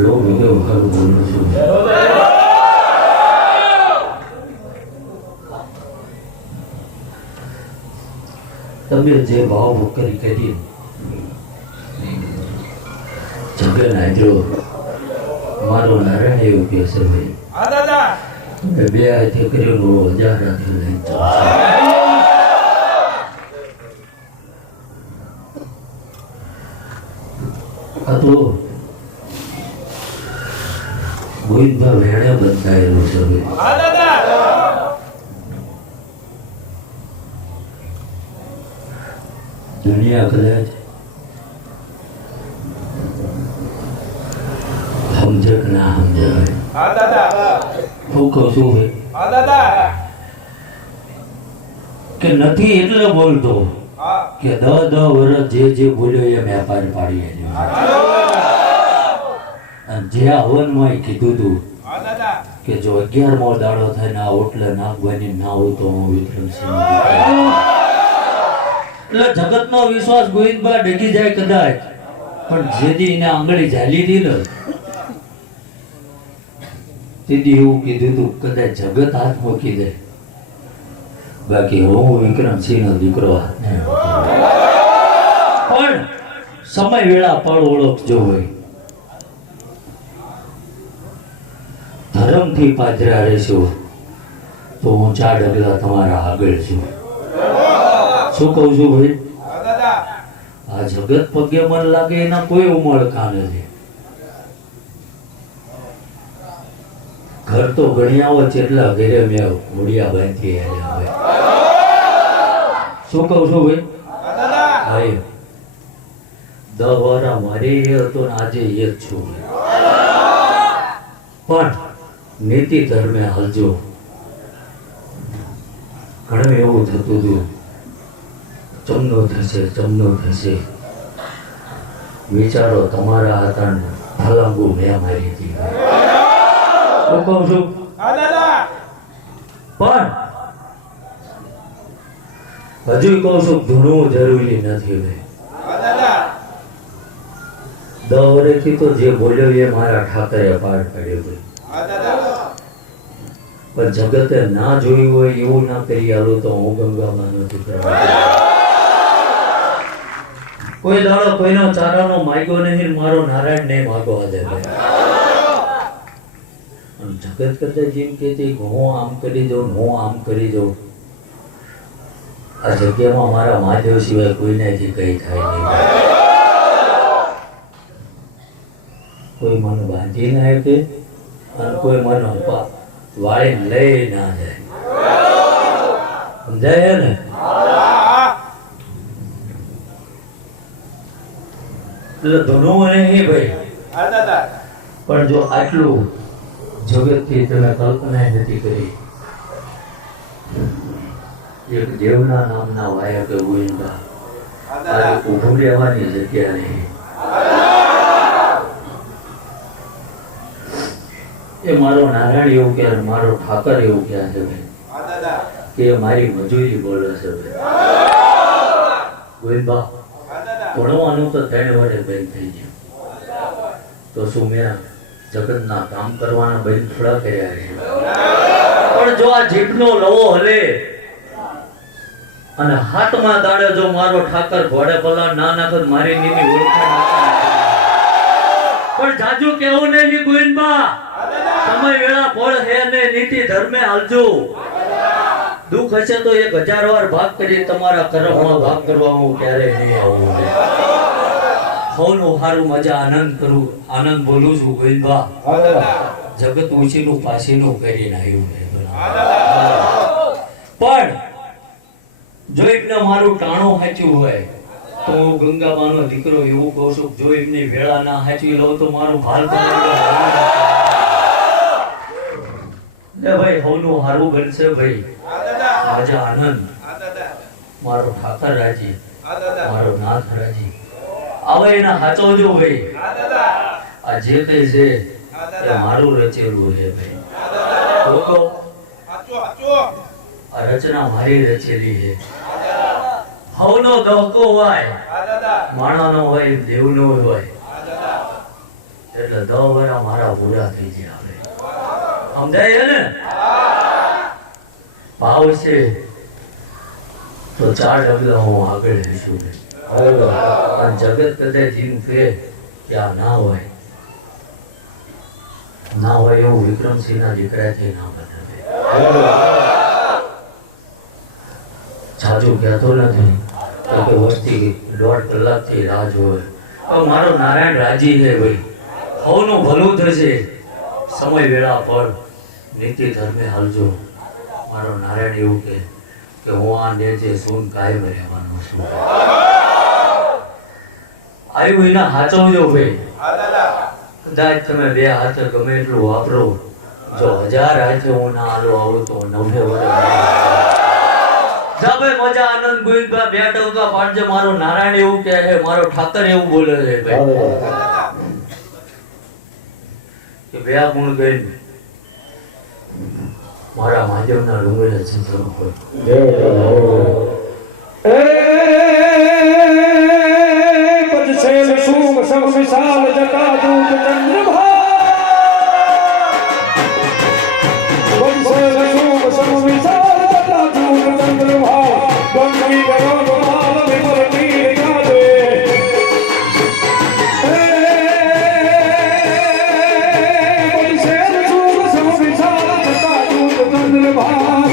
લો video વખત બોલું છું. તમે જે ભાવ ભૂકરી કરી જગન હાજરો મારો નારાયણ એવું કહે છે ભાઈ. હા દાદા. બે હાથે કર્યું 1000 હાથે લઈ ચાલશે. આ તો ગોવિંદભાઈ વેણે બંધાયેલું છે ભાઈ. હા દાદા. દુનિયા કદાચ સમજે કે ના સમજે ભાઈ. હા દાદા. હું કહું છું ભાઈ હા દાદા. કે નથી એટલે બોલતો હા. કે 10 વર્ષ જે બોલ્યો એ મેં પાર પાડી આવ્યો. અને જે આ હવનમાં કીધું તું હા દાદા. કે જો 11મો દાડો થાય ના ઓટલે નાગવાની ના હોય તો હું વિક્રમસિંહ. એટલે જગતનો વિશ્વાસ ગોવિંદબા ડગી જાય કદાચ, પણ જેથી એને આંગળી ઝાલી હતી ને તેથી એવું કીધું તું કદાચ જગત હાથ મૂકી દે, બાકી હું વિક્રમસિંહ નો દીકરો હાથ નહીં મૂકી. પણ સમય વેળા પળ ઓળખજો હોય. ધર્મથી પાજરા રહેશો તો હું 4 ડગલા તમારા આગળ છું. શું કહું છું ભાઈ? હા દાદા. આ જગત પગે મન લાગે એના કોઈ ઉમળકા નથી. ઘર તો ગણ્યાઓ જેટલા ઘરે મેં ઘોડિયા બાંધી આવ્યા હવે. શું કહું છું ભાઈ? હા દાદા. ભાઈ 10 વર્ષ મારી એ હતો ને આજે એ જ છું. પણ નીતિ ધર્મે હાલજો. ઘણું એવું થતું હતું ચમનો થશે વિચારો તમારા હતા ને ફલાંગુ મેં મારી હતી. શું કહું છું? હા દાદા. પણ હજુ કહું છું ધૂણવું જરૂરી નથી ભાઈ. હા દાદા. 10 વર્ષથી તો જે બોલ્યો એ મારા ઠાકરે પાર પાડ્યો ભાઈ. હા દાદા. પણ જગતે ના જોયું હોય એવું ના કરી આલો તો હું ગંગામાં નથી કરવા. કોઈ દાડો કોઈનો ચારાનો માગ્યો નહીં, મારો નારાયણ નહીં માગવા દે ભાઈ. અને જગત કરતા જેમ કહેતી હું આમ કરી દઉં હું આમ કરી દઉં, આ જગ્યામાં મારા મહાદેવ સિવાય કોઈનાથી કઈ થાય નહીં. કોઈ મને બાંધી ના આપે અને કોઈ મને વાળી લઈ ના જાય. સમજાય ને? એટલે ધૂણું મને નહીં ભાઈ. હા દાદા. પણ જો આટલું જગતથી તમે કલ્પના નથી કરી. એક દેવના નામના વાયા કે ગોવિંદા હા દાદા. ઊભું રહેવાની જગ્યા નહીં. એ મારો નારાયણ એવું કહે, મારો ઠાકર એવું કહે છે ભાઈ હા દાદા. કે મારી મજૂરી બોલે છે ભાઈ. ગોવિંદબા હા દાદા. ભણવાનું તો 3 વર્ષે બંધ થઈ ગયું, તો શું મેં જગતના કામ કરવાના બંધ થોડા કર્યા છે? પણ જો આ જીભનો લવો હલે અને હાથમાં દાડે જો મારો ઠાકર ઘોડે પલા ના નાખે મારી નીની ઓળખાણ પણ જાજુ કેવું નહીં ગોવિંદબા. સમય વેળા ફળ હે ને નીતિ ધર્મે હાલજો. દુઃખ હશે તો 1000 વાર ભાગ કરી તમારા કર્મમાં ભાગ કરવા હું ક્યારે નહીં આવું. હોનું હારું મજા આનંદ કરું, આનંદ બોલું છું ગોવિંદબા. હા દાદા. જગત ઊંચીનું પાછીનું કરીને આવ્યું છે. હા દાદા. પણ જો એમને મારું ટાણું હાચ્યું હોય તો હું ગંગાબાનો દીકરો એવું કહું છું, જો એમની વેળા ના હાચવી લઉં તો મારું ભાલ ભાઈ હોનું હારું બનશે ભાઈ. હા દાદા. રાજા આનંદ, હા દાદા. મારો ઠાકર રાજી, હા દાદા. મારો નાથ રાજી આવે એના હાચવજો ભાઈ. હા દાદા. આ જે કઈ છે હા એ દાદા. મારું રચેલું છે ભાઈ. હા દાદા. લોકો હાચો હાચો. આ રચના મારી રચેલી છે. હા દાદા. હવનો દહકો હોય, હા દાદા. માણાનો હોય, દેવનો હોય. હા દાદા. એટલે 10 વર્ષ મારા પૂરા થઈ ગયા હવે સમજાય ને ભાવ છે તો 4 ડગલા હું આગળ રહીશું અને જગત કદાચ એમ કહે કે આ ના હોય એવું વિક્રમસિંહના દીકરાથી ના બને જાજુ કહેતો નથી તો કે વસ્તી 1.5 કલાકથી રાહ જોવે તો મારો નારાયણ રાજી છે ભાઈ સૌનું ભલું થશે સમય વેળા પર નીતિ ધર્મે હાલજો મારો નારાયણ એવું કે હું આ નેજે સૂન કાયમ રહેવાનો છું આવ્યું એના હાચવજો ભાઈ હા દાદા કદાચ તમે 2 હાથે ગમે એટલું વાપરો જો 1000 હાથે હું ના હાલો આવું તો 90 વર્ષ જા ભાઈ મજા આનંદ ગોવિંદભાઈ 2 ટકા પાડજે મારો નારાયણ એવું કહે છે મારો ઠાકર એવું બોલે છે ભાઈ કે 2 ગુણ ગઈ મારા માધ્યમના ડુંગરે ચિંતન હોય વિશાલ જટા દૂત ચંદ્રભા વિશાલ જટા દૂત ચંદ્રભા ગંગી ગયો ગોપાલ વિમલ તીર ગાદે વિશાલ જટા દૂત ચંદ્રભા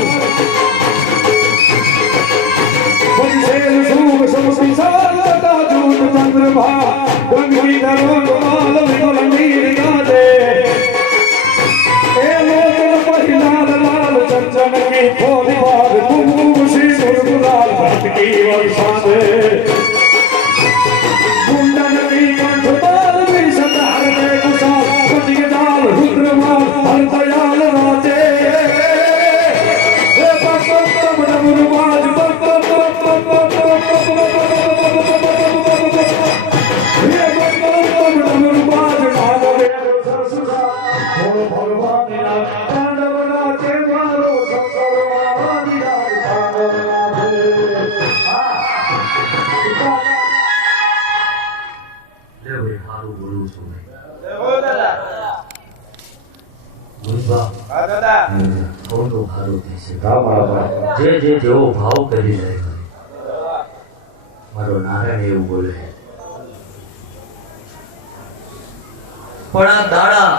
વિશાલ જટા દૂત ચંદ્રભા ગંગી ગયો ગોપાલ વિમલ તીર ગાદે लाल चंचन की खोली बाग तुम खुशी गुलाल भक्त की वर्षाद मुंडन की कंठ बाल भी सतार में कुशाल कटिक दाल रुद्रमाल हर दयाल राजे હો દાદા હા દાદા જે જેવો ભાવ કરી જાય મારો નારાયણ એવું બોલે પણ આ દાડા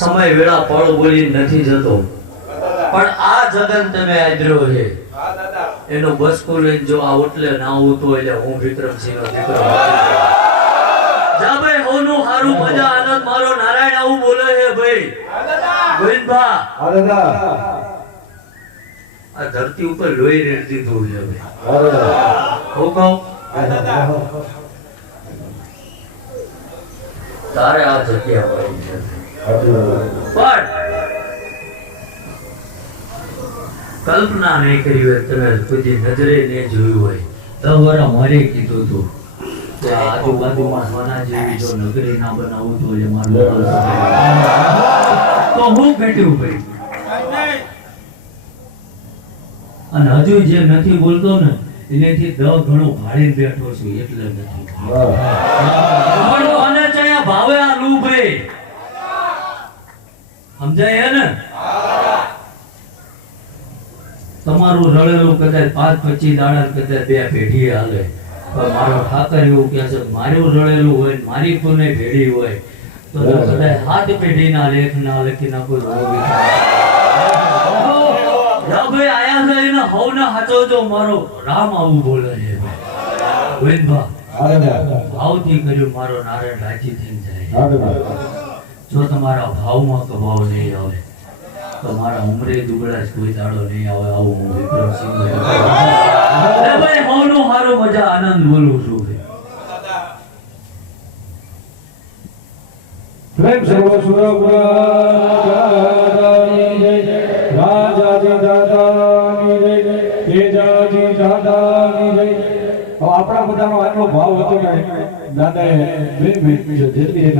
સમય વેળા પળ બોલી નથી જતો પણ આ જગન તમે આદર્યો છે હા દાદા એનો બસકો લઈને જો આ ઓટલે ના આવતો એટલે હું વિક્રમસિંહનો દીકરો જા ભાઈ હોનું હારું મજા આનંદ મારો નારાયણ આવું બોલે છે ભાઈ હા દાદા ગોવિંદભા હા દાદા આ ધરતી ઉપર લોહી રેડ દીધું છે ભાઈ હા દાદા હું કહું હા દાદા તારે આ જગ્યા પડી છે પણ કલ્પના નહીં કરી હોય તમે કોઈ નજરે નહીં જોયું હોય તો વરા મારે કીધું હતું કે આજુબાજુમાં સોના જેવી જો નગરી ના બનાવું તો એ મારું તો હું ઘટ્યું ભાઈ અને હજુ જે નથી બોલતો ને એનેથી 10 ગણો ભાડી બેઠો છું એટલે નથી પણ અને ચાયા ભાવે આ લૂ ભાઈ સમજાય ને તમારું રળેલું કદાચ 5-25 દાડા કદાચ 2 પેઢી હાલે પણ મારો ઠાકર એવું કહે છે મારું રળેલું હોય મારી કોને ભેડી હોય તો કદાચ 7 પેઢીના લેખ ના લખી નાખો ભાઈ આયા છે એને હવના હાચવજો મારો રામ આવું બોલે છે ગોવિંદભા ભાવથી કર્યું મારો નારાયણ રાજી થઈ જાય જો તમારા ભાવમાં કભાવ નહીં આવે તો મારા ઉમરે દુબળા કોઈ દાડો નહીં આવે આવું હું વિક્રમસિંહ ભાઈ હવનું હારું મજા આનંદ બોલું છું પ્રેમ સર્વ સુરપુરાની જય રાજાજી દાદાની જય તેજાજી દાદાની જય આપણા બધાનો આટલો ભાવ હતો કે દાદાએ જેટલી